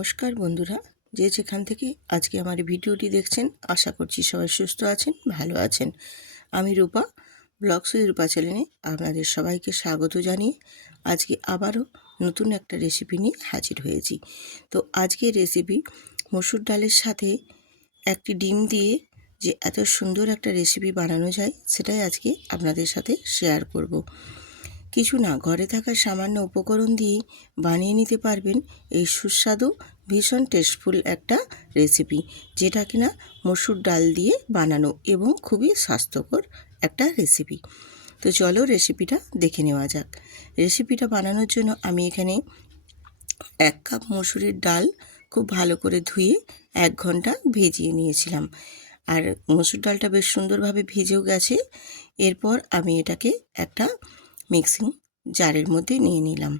নমস্কার বন্ধুরা, যে যেখান থেকে আজকে আমার ভিডিওটি দেখছেন আশা করছি সবাই সুস্থ আছেন, ভালো আছেন। আমি রূপা, ব্লগস উইথ রূপা চ্যানেলে আপনাদের সবাইকে স্বাগত জানিয়ে আজকে আবারও নতুন একটা রেসিপি নিয়ে হাজির হয়েছি। তো আজকের রেসিপি মসুর ডালের সাথে একটি ডিম দিয়ে যে এত সুন্দর একটা রেসিপি বানানো যায় সেটাই আজকে আপনাদের সাথে শেয়ার করব। কিছু না, ঘরে থাকা সামান্য উপকরণ দিয়েই বানিয়ে নিতে পারবেন এই সুস্বাদু ভীষণ টেস্টফুল একটা রেসিপি, যেটা কিনা মসুর ডাল দিয়ে বানানো এবং খুবই স্বাস্থ্যকর একটা রেসিপি। তো চলো রেসিপিটা দেখে নেওয়া যাক। রেসিপিটা বানানোর জন্য আমি এখানে 1 কাপ মসুরির ডাল খুব ভালো করে ধুয়ে 1 ঘন্টা ভিজিয়ে নিয়েছিলাম। আর মসুর ডালটা বেশ সুন্দরভাবে ভিজেও গেছে। এরপর আমি এটাকে একটা মিক্সিং জারের মধ্যে নিয়ে নিলাম।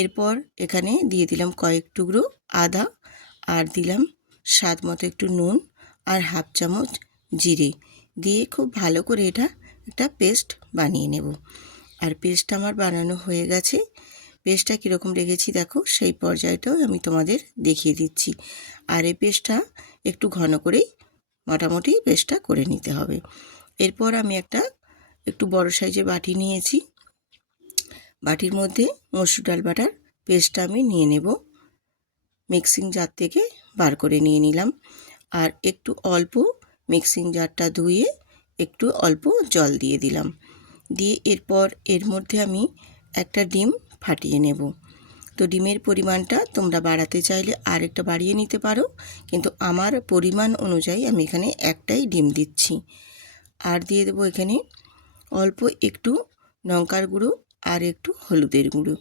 এরপর এখানে দিয়ে দিলাম কয়েক টুকরো আদা, আর দিলাম স্বাদ মতো একটু নুন, আর হাফ চামচ জিরে দিয়ে খুব ভালো করে এটা একটা পেস্ট বানিয়ে নেব। আর পেস্টটা আমার বানানো হয়ে গেছে। পেস্টটা কীরকম রেখেছি দেখো, সেই পর্যায়টাও আমি তোমাদের দেখিয়ে দিচ্ছি। আর এই পেস্টটা একটু ঘন করেই মোটামুটি পেস্টটা করে নিতে হবে। এরপর আমি একটু বড় সাইজের বাটি নিয়েছি। বাটির মধ্যে মসুর ডাল বাটার পেস্টটা আমি নিয়ে নেব। মিক্সিং জার থেকে বার করে নিয়ে নিলাম। আর একটু অল্প মিক্সিং জারটা ধুয়ে একটু অল্প জল দিয়ে দিলাম। দিয়ে এরপর এর মধ্যে আমি একটা ডিম ফাটিয়ে নেব। তো ডিমের পরিমাণটা তোমরা বাড়াতে চাইলে আর একটা বাড়িয়ে নিতে পারো, কিন্তু আমার পরিমাণ অনুযায়ী আমি এখানে একটাই ডিম দিচ্ছি। আর দিয়ে দেবো এখানে অল্প একটু লঙ্কার গুঁড়ো, আর একটু হলুদের গুঁড়ো,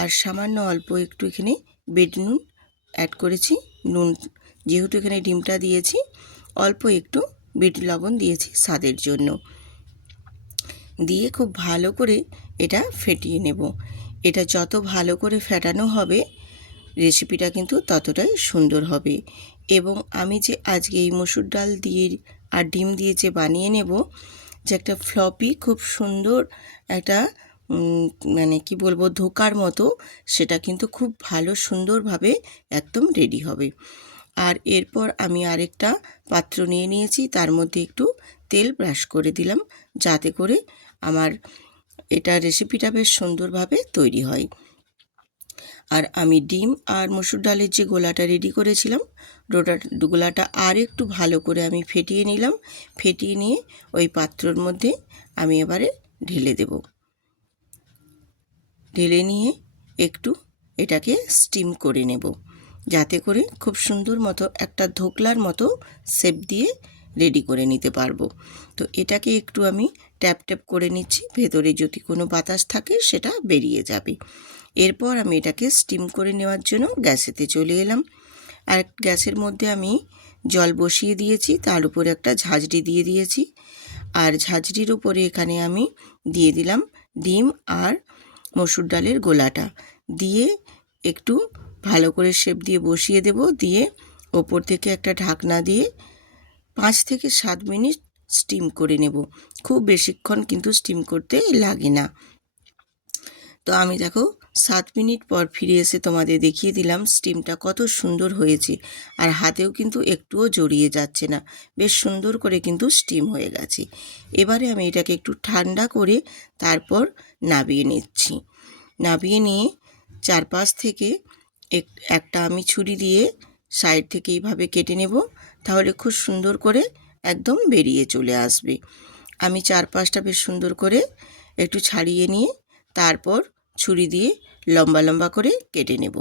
আর সামান্য অল্প একটু এখানে বিট নুন অ্যাড করেছি। নুন যেহেতু এখানে ডিমটা দিয়েছি, অল্প একটু বিট লবণ দিয়েছি স্বাদের জন্য। দিয়ে খুব ভালো করে এটা ফেটিয়ে নেব। এটা যত ভালো করে ফেটানো হবে রেসিপিটা কিন্তু ততটাই সুন্দর হবে। এবং আমি যে আজকে এই মসুর ডাল দিয়ে আর ডিম দিয়ে যে বানিয়ে নেব, যে একটা ফ্লপি খুব সুন্দর একটা মানে কি বলবো ধোকার মতো, সেটা কিন্তু খুব ভালো সুন্দরভাবে একদম রেডি হবে। আর এরপর আমি আরেকটা পাত্র নিয়ে নিয়েছি, তার মধ্যে একটু তেল ব্রাশ করে দিলাম, যাতে করে আমার এটা রেসিপিটা বেশ সুন্দরভাবে তৈরি হয়। আর আমি ডিম আর মসুর ডালের যে গোলাটা রেডি করেছিলাম, গোলাটা আর একটু ভালো করে আমি ফেটিয়ে নিলাম। ফেটিয়ে নিয়ে ওই পাত্রর মধ্যে আমি এবারে ঢেলে দেব। ঢেলে নিয়ে একটু এটাকে স্টিম করে নেব, যাতে করে খুব সুন্দর মতো একটা ধোকলার মতো শেপ দিয়ে রেডি করে নিতে পারবো। তো এটাকে একটু আমি ট্যাপ ট্যাপ করে নিচ্ছি, ভেতরে যদি কোনো বাতাস থাকে সেটা বেরিয়ে যাবে। এরপর আমি এটাকে স্টিম করে নেওয়ার জন্য গ্যাসেতে চলে এলাম। আর গ্যাসের মধ্যে আমি জল বসিয়ে দিয়েছি, তার উপরে একটা ঝাঁঝরি দিয়ে দিয়েছি। আর ঝাঁঝরির উপরে এখানে আমি দিয়ে দিলাম ডিম আর মসুর ডালের গোলাটা দিয়ে একটু ভালো করে শেপ দিয়ে বসিয়ে দেব। দিয়ে ওপর থেকে একটা ঢাকনা দিয়ে 5 থেকে 7 মিনিট স্টিম করে নেব। খুব বেশিক্ষণ কিন্তু স্টিম করতে লাগে না। তো আমি দেখো 7 মিনিট পর ফিরে এসে তোমাদের দেখিয়ে দিলাম স্টিমটা কত সুন্দর হয়েছে। আর হাতেও কিন্তু একটুও জড়িয়ে যাচ্ছে না, বেশ সুন্দর করে কিন্তু স্টিম হয়ে গেছে। এবারে আমি এটাকে একটু ঠান্ডা করে তারপর নাবিয়ে নিচ্ছি। নাবিয়ে নিয়ে চারপাশ থেকে একটা আমি ছুরি দিয়ে সাইড থেকে এইভাবে কেটে নেব, তাহলে খুব সুন্দর করে একদম বেরিয়ে চলে আসবে। আমি চারপাশটা বেশ সুন্দর করে একটু ছাড়িয়ে নিয়ে তারপর ছুরি দিয়ে লম্বা লম্বা করে কেটে নেব।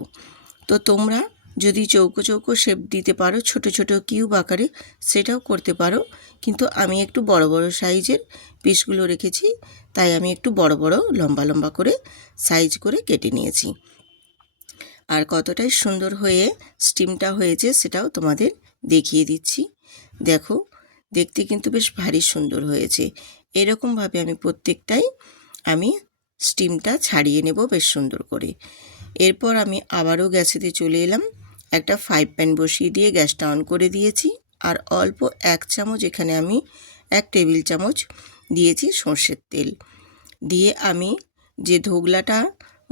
তো তোমরা যদি চৌকো চৌকো শেপ দিতে পারো, ছোট ছোট কিউব আকারে, সেটাও করতে পারো, কিন্তু আমি একটু বড় বড় সাইজের পিসগুলো রেখেছি, তাই আমি একটু বড় বড় লম্বা লম্বা করে সাইজ করে কেটে নিয়েছি। আর কতটাই সুন্দর হয়ে স্টিমটা হয়েছে সেটাও তোমাদের দেখিয়ে দিচ্ছি। দেখো, দেখতে কিন্তু বেশ ভারী সুন্দর হয়েছে। এরকমভাবে আমি প্রত্যেকটাই আমি স্টিমটা ছাড়িয়ে নেব বেশ সুন্দর করে। এরপর আমি আবারও গ্যাসেতে চলে এলাম। একটা ফ্রাই প্যান বসিয়ে দিয়ে গ্যাসটা অন করে দিয়েছি। আর অল্প 1 চামচ এখানে আমি 1 টেবিল চামচ দিয়েছি সর্ষের তেল। দিয়ে আমি যে ধোগলাটা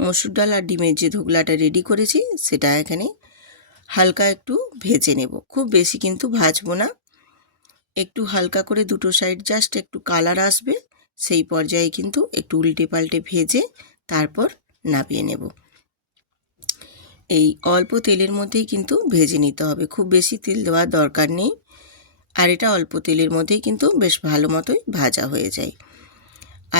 মসুর ডাল আর ডিমের যে ধোগলাটা রেডি করেছি সেটা এখানে হালকা একটু ভেজে নেব, খুব বেশি কিন্তু ভাজবো না। একটু হালকা করে দুটো সাইড জাস্ট একটু কালার আসবে, সেই পর্যায়ে কিন্তু একটু উল্টে পাল্টে ভেজে তারপর নামিয়ে নেব। এই অল্প তেলের মধ্যেই কিন্তু ভেজে নিতে হবে, খুব বেশি তেল দেওয়ার দরকার নেই। আর এটা অল্প তেলের মধ্যেই কিন্তু বেশ ভালো মতোই ভাজা হয়ে যায়।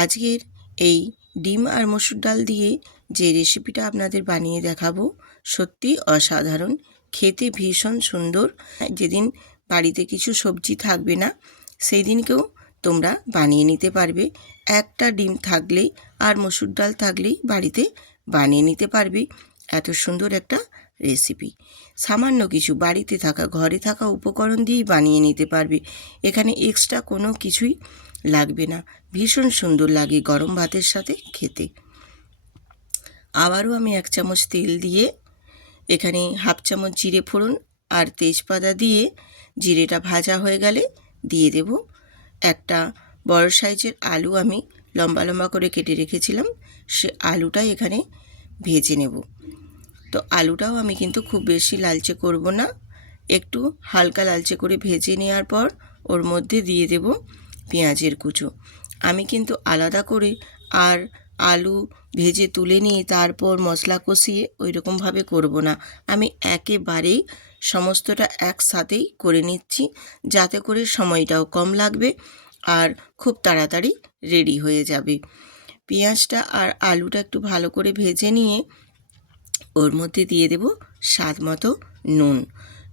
আজকের এই ডিম আর মসুর ডাল দিয়ে যে রেসিপিটা আপনাদের বানিয়ে দেখাবো, সত্যি অসাধারণ, খেতে ভীষণ সুন্দর। যেদিন বাড়িতে কিছু সবজি থাকবে না, সেই দিনকেও তোমরা বানিয়ে নিতে পারবে। একটা ডিম থাকলেই আর মসুর ডাল থাকলেই বাড়িতে বানিয়ে নিতে পারবে এত সুন্দর একটা রেসিপি। সামান্য কিছু বাড়িতে থাকা ঘরে থাকা উপকরণ দিয়েই বানিয়ে নিতে পারবে, এখানে এক্সট্রা কোনো কিছুই লাগবে না। ভীষণ সুন্দর লাগে গরম ভাতের সাথে খেতে। আবারও আমি 1 চামচ তেল দিয়ে এখানে হাফ চামচ জিরে ফোড়ন আর তেজপাতা দিয়ে জিরেটা ভাজা হয়ে গেলে দিয়ে দেব একটা বড় সাইজের আলু, আমি লম্বা লম্বা করে কেটে রেখেছিলাম, সে আলুটাই এখানে ভেজে নেব। তো আলুটাও আমি কিন্তু খুব বেশি লালচে করব না, একটু হালকা লালচে করে ভেজে নেওয়ার পর ওর মধ্যে দিয়ে দেব পেঁয়াজের কুচো। আমি কিন্তু আলাদা করে আর আলু ভেজে তুলে নিয়ে তারপর মশলা কষিয়ে ওই রকমভাবে করব না, আমি একেবারেই সমস্তটা একসাথেই করে নিচ্ছি, যাতে করে সময়টাও কম লাগবে আর খুব তাড়াতাড়ি রেডি হয়ে যাবে। পেঁয়াজটা আর আলুটা একটু ভালো করে ভেজে নিয়ে ওর মধ্যে দিয়ে দেব স্বাদ মতো নুন।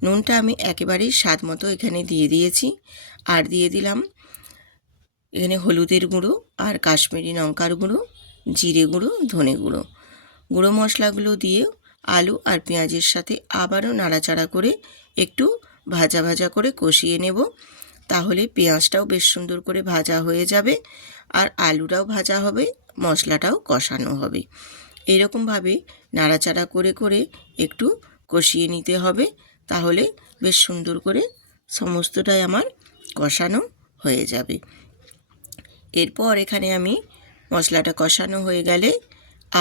নুনটা আমি একেবারেই স্বাদ মতো এখানে দিয়ে দিয়েছি। আর দিয়ে দিলাম এখানে হলুদের গুঁড়ো আর কাশ্মীরি লঙ্কার গুঁড়ো, জিরে গুঁড়ো, ধনে গুঁড়ো। গুঁড়ো মশলাগুলো দিয়ে আলু আর পেঁয়াজের সাথে আবারও নাড়াচাড়া করে একটু ভাজা ভাজা করে কষিয়ে নেব, তাহলে পেঁয়াজটাও বেশ সুন্দর করে ভাজা হয়ে যাবে আর আলুটাও ভাজা হবে, মশলাটাও কষানো হবে। এরকমভাবে নাড়াচাড়া করে করে একটু কষিয়ে নিতে হবে, তাহলে বেশ সুন্দর করে সমস্তটাই আমার কষানো হয়ে যাবে। এরপর এখানে আমি মশলাটা কষানো হয়ে গেলে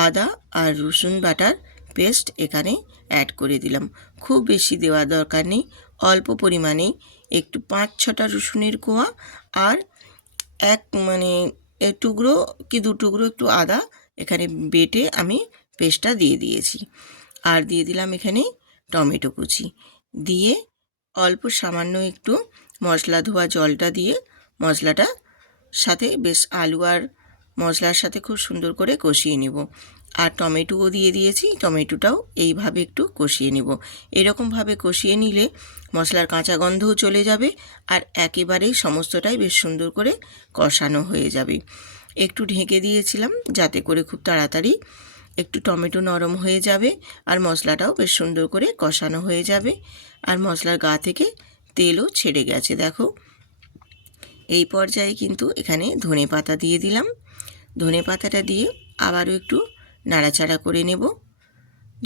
আদা আর রসুন বাটার পেস্ট এখানে অ্যাড করে দিলাম। খুব বেশি দেওয়ার দরকার নেই, অল্প পরিমাণেই একটু 5-6টা রসুনের কোয়া আর এক টুকরো কি 2 টুকরো একটু আদা এখানে বেটে আমি পেস্টটা দিয়ে দিয়েছি। আর দিয়ে দিলাম এখানে টমেটো কুচি, দিয়ে অল্প সামান্য একটু মশলা ধোয়া জলটা দিয়ে মশলাটা সাথে বেশ আলু আর মশলার সাথে খুব সুন্দর করে কষিয়ে নেব। আর টমেটোও দিয়ে দিয়েছি, টমেটোটাও এইভাবে একটু কষিয়ে নেব। এরকমভাবে কষিয়ে নিলে মশলার কাঁচা গন্ধও চলে যাবে আর একেবারেই সমস্তটাই বেশ সুন্দর করে কষানো হয়ে যাবে। একটু ঢেকে দিয়েছিলাম যাতে করে খুব তাড়াতাড়ি একটু টমেটো নরম হয়ে যাবে আর মশলাটাও বেশ সুন্দর করে কষানো হয়ে যাবে আর মশলার গা থেকে তেলও ছেড়ে গেছে। দেখো, এই পর্যায়ে কিন্তু এখানে ধনে পাতা দিয়ে দিলাম। ধনে পাতাটা দিয়ে আবারও একটু নাড়াচাড়া করে নেব।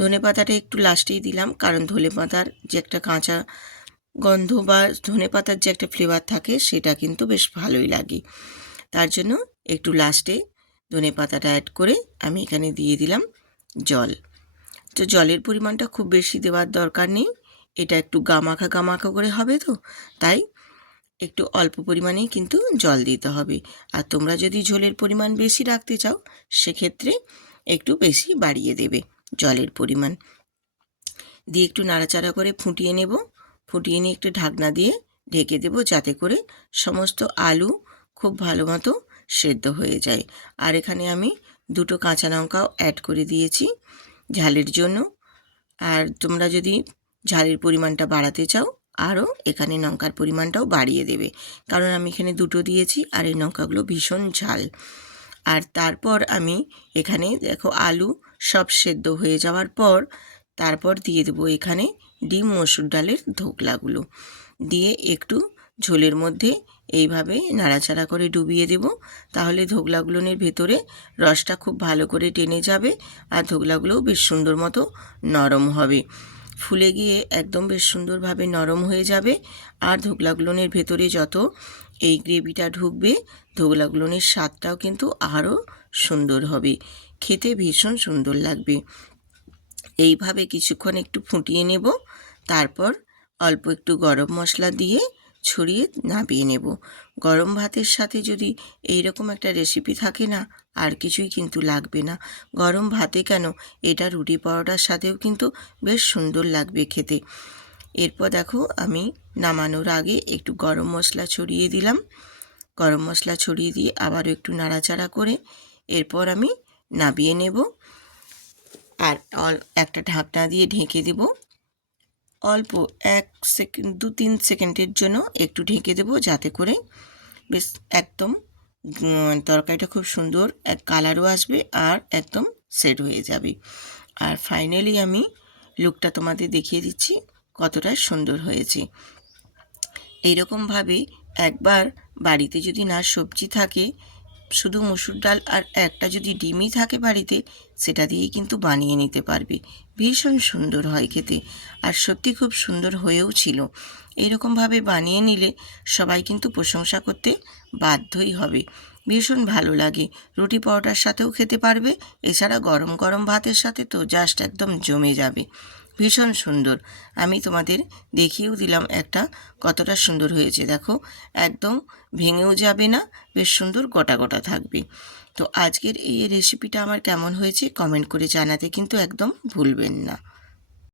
ধনে পাতাটা একটু লাস্টেই দিলাম, কারণ ধনে পাতার যে একটা কাঁচা গন্ধ বা ধনে পাতার যে একটা ফ্লেভার থাকে সেটা কিন্তু বেশ ভালোই লাগে, তার জন্য একটু লাস্টে ধনে পাতাটা অ্যাড করে আমি এখানে দিয়ে দিলাম জল। তো জলের পরিমাণটা খুব বেশি দেওয়ার দরকার নেই, এটা একটু গামাখা গামাখা করে হবে, তো তাই একটু অল্প পরিমাণেই কিন্তু জল দিতে হবে। আর তোমরা যদি ঝোলের পরিমাণ বেশি রাখতে চাও সেক্ষেত্রে একটু বেশি বাড়িয়ে দেবে জলের পরিমাণ। দিয়ে একটু নাড়াচাড়া করে ফুটিয়ে নেব। ফুটিয়ে নিয়ে একটু ঢাকনা দিয়ে ঢেকে দেব, যাতে করে সমস্ত আলু খুব ভালো মতো সেদ্ধ হয়ে যায়। আর এখানে আমি 2টো কাঁচা লঙ্কাও অ্যাড করে দিয়েছি ঝালের জন্য। আর তোমরা যদি ঝালের পরিমাণটা বাড়াতে চাও আরও এখানে লঙ্কার পরিমাণটাও বাড়িয়ে দেবে, কারণ আমি এখানে 2টো দিয়েছি আর এই লঙ্কাগুলো ভীষণ ঝাল। আর তারপর আমি এখানে দেখো আলু সব সেদ্ধ হয়ে যাওয়ার পর তারপর দিয়ে দেবো এখানে ডিম মসুর ডালের ধোকলাগুলো দিয়ে একটু ঝোলের মধ্যে এইভাবে নাড়াচাড়া করে ডুবিয়ে দেব, তাহলে ধোকলাগুলোর ভেতরে রসটা খুব ভালো করে টেনে যাবে আর ধোকলাগুলোও বেশ সুন্দর মতো নরম হবে, ফুলে গিয়ে একদম বেশ সুন্দরভাবে নরম হয়ে যাবে। আর ধোকলাগুলোর ভেতরে যত এই গ্রেভিটা ঢুকবে ধোকলাগুলোর স্বাদটাও কিন্তু আরও সুন্দর হবে, খেতে ভীষণ সুন্দর লাগবে। এইভাবে কিছুক্ষণ একটু ফুটিয়ে নেব, তারপর অল্প একটু গরম মশলা দিয়ে ছড়িয়ে নামিয়ে নেব। গরম ভাতের সাথে যদি এই রকম একটা রেসিপি থাকে না, আর কিছুই কিন্তু লাগবে না। গরম ভাতে কেন, এটা রুটি পরোটার সাথেও কিন্তু বেশ সুন্দর লাগবে খেতে। এরপর দেখো আমি নামানোর আগে একটু গরম মশলা ছড়িয়ে দিলাম। গরম মশলা ছড়িয়ে দিয়ে আবারও একটু নাড়াচাড়া করে এরপর আমি নামিয়ে নেব। আর একটা ঢাকনা দিয়ে ঢেকে দেব। অল্প 2-3 সেকেন্ডের জন্য একটু ঢেকে দেব, যাতে করে বেশ একদম তরকারিটা খুব সুন্দর এক কালারও আসবে আর একদম সেট হয়ে যাবে। আর ফাইনালি আমি লুকটা তোমাদের দেখিয়ে দিচ্ছি কতটা সুন্দর হয়েছে। এইরকমভাবে একবার বাড়িতে যদি না সবজি থাকে, শুধু মুসুর ডাল আর একটা যদি ডিমই থাকে বাড়িতে, সেটা দিয়েই কিন্তু বানিয়ে নিতে পারবে। ভীষণ সুন্দর হয় খেতে, আর সত্যি খুব সুন্দর হয়েও ছিল। এইরকমভাবে বানিয়ে নিলে সবাই কিন্তু প্রশংসা করতে বাধ্যই হবে। ভীষণ ভালো লাগে, রুটি পরোটার সাথেও খেতে পারবে, এছাড়া গরম গরম ভাতের সাথে তো জাস্ট একদম জমে যাবে। ভীষণ সুন্দর। আমি তোমাদের দেখিয়েও দিলাম একটা কতটা সুন্দর হয়েছে। দেখো একদম ভেঙেও যাবে না, বেশ সুন্দর গোটা গোটা থাকবে। তো আজকের এই রেসিপিটা আমার কেমন হয়েছে কমেন্ট করে জানাতে কিন্তু একদম ভুলবেন না।